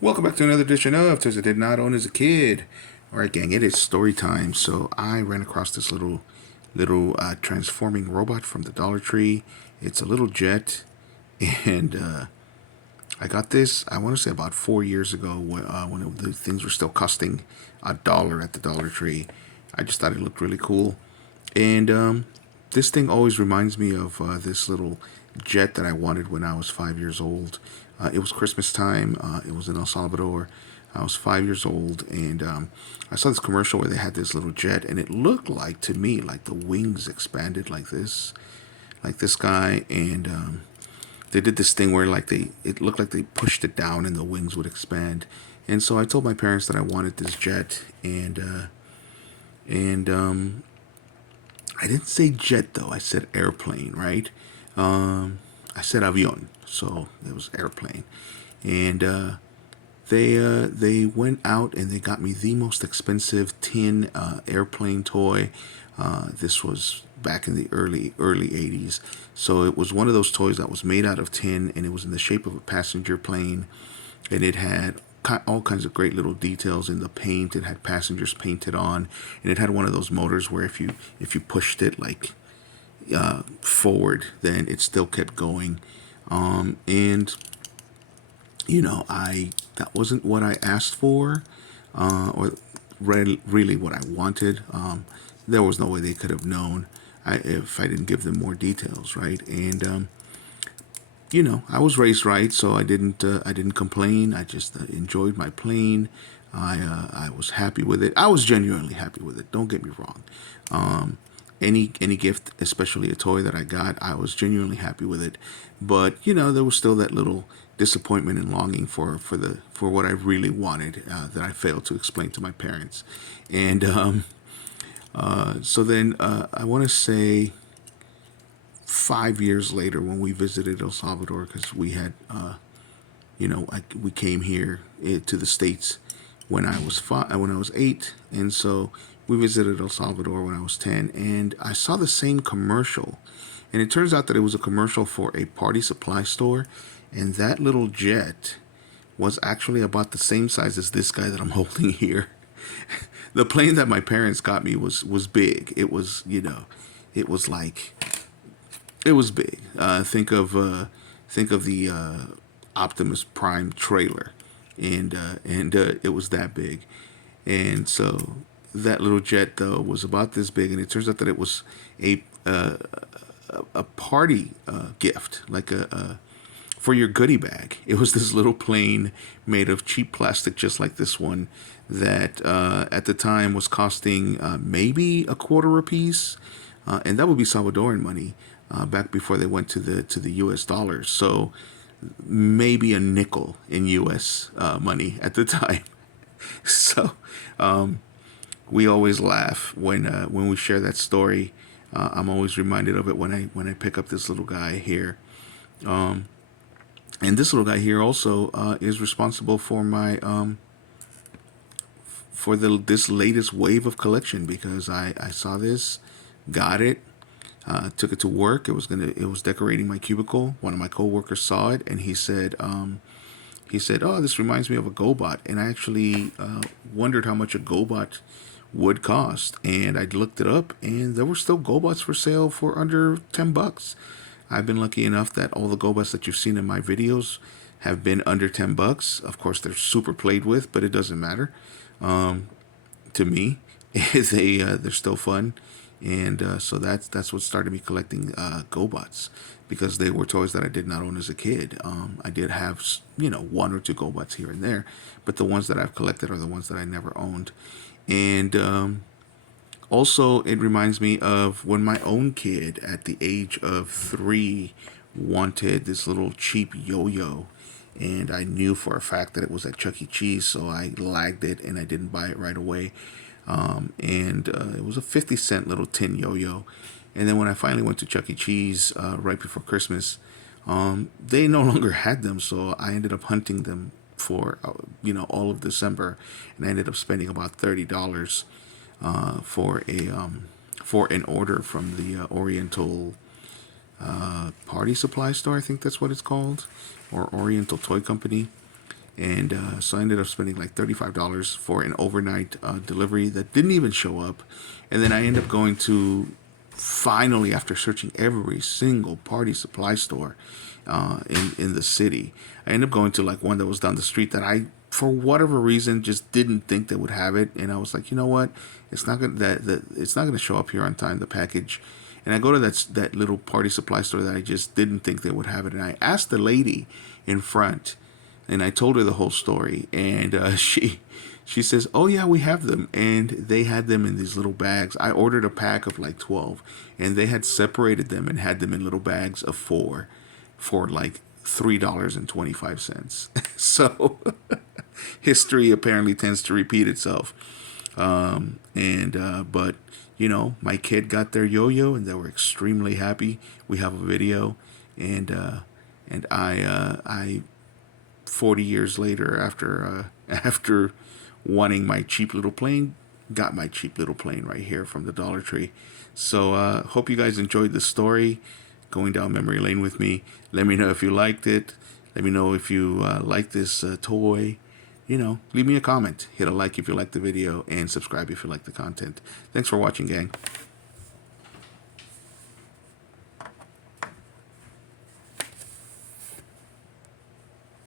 Welcome back to another edition of Toys I Did Not Own as a Kid. Alright, gang, it is story time. So I ran across this little transforming robot from the Dollar Tree. It's a little jet, and I got this, I want to say about 4 years ago when the things were still costing $1 at the Dollar Tree. I just thought it looked really cool. And this thing always reminds me of this little jet that I wanted when I was 5 years old. It was Christmas time. It was in El Salvador. I was 5 years old, and I saw this commercial where they had this little jet, and it looked like to me like the wings expanded like this guy, and they did this thing where it looked like they pushed it down, and the wings would expand. And so I told my parents that I wanted this jet, and I didn't say jet though. I said airplane, right? I said avión, so it was airplane. And they went out and they got me the most expensive tin airplane toy. This was back in the early 80s. So it was one of those toys that was made out of tin, and it was in the shape of a passenger plane, and it had all kinds of great little details in the paint. It had passengers painted on, and it had one of those motors where if you pushed it like forward, then it still kept going. And I that wasn't what I asked for, or really what I wanted. There was no way they could have known if I didn't give them more details, right? And I was raised right, so I didn't complain. I just enjoyed my plane. I was happy with it. I was genuinely happy with it. Don't get me wrong. Any gift, especially a toy that I got, I was genuinely happy with it. But there was still that little disappointment and longing for what I really wanted, that I failed to explain to my parents. And so then I want to say 5 years later, when we visited El Salvador, because we had we came here to the States when I was when I was 8, and so we visited El Salvador when I was 10, and I saw the same commercial, and it turns out that it was a commercial for a party supply store, and that little jet was actually about the same size as this guy that I'm holding here. The plane that my parents got me was big. It was it was like it was big. Think of the Optimus Prime trailer, and it was that big. And so that little jet though was about this big, and it turns out that it was a a party gift, like a for your goodie bag. It was this little plane made of cheap plastic, just like this one, that at the time was costing maybe a quarter a piece, and that would be Salvadoran money, back before they went to the U.S. dollars. So maybe a nickel in U.S. Money at the time. So we always laugh when we share that story. I'm always reminded of it when I pick up this little guy here. And this little guy here also is responsible for my for the this latest wave of collection, because I saw this, got it, took it to work. It was decorating my cubicle. One of my coworkers saw it, and he said, "Oh, this reminds me of a GoBot." And I actually wondered how much a GoBot would cost, and I looked it up, and there were still GoBots for sale for under $10. I've been lucky enough that all the GoBots that you've seen in my videos have been under $10. Of course, they're super played with, but it doesn't matter to me. They're still fun, and so that's what started me collecting GoBots, because they were toys that I did not own as a kid. I did have one or two GoBots here and there, but the ones that I've collected are the ones that I never owned. And also, it reminds me of when my own kid, at the age of 3, wanted this little cheap yo-yo, and I knew for a fact that it was at Chuck E. Cheese, so I lagged it and I didn't buy it right away. And it was a 50-cent little tin yo-yo. And then when I finally went to Chuck E. Cheese right before Christmas, they no longer had them, so I ended up hunting them for all of December, and I ended up spending about $30 for an order from the Oriental Party Supply Store. I think that's what it's called, or Oriental Toy Company. And so I ended up spending like $35 for an overnight delivery that didn't even show up. And then I ended up going to, finally, after searching every single party supply store in the city, I ended up going to like one that was down the street that I, for whatever reason, just didn't think they would have it. And I was like, you know what, it's not gonna it's not gonna show up here on time, the package. And I go to that little party supply store that I just didn't think they would have it. And I asked the lady in front, and I told her the whole story, and she says, "Oh yeah, we have them," and they had them in these little bags. I ordered a pack of like 12, and they had separated them and had them in little bags of 4 for like $3.25. So history apparently tends to repeat itself. And but you know, my kid got their yo-yo, and they were extremely happy. We have a video, and I 40 years later, after wanting my cheap little plane, got my cheap little plane right here from the Dollar Tree. So hope you guys enjoyed the story, going down memory lane with me. Let me know if you liked it. Let me know if you like this toy. You know, leave me a comment, hit a like if you like the video, and subscribe if you like the content. Thanks for watching, gang.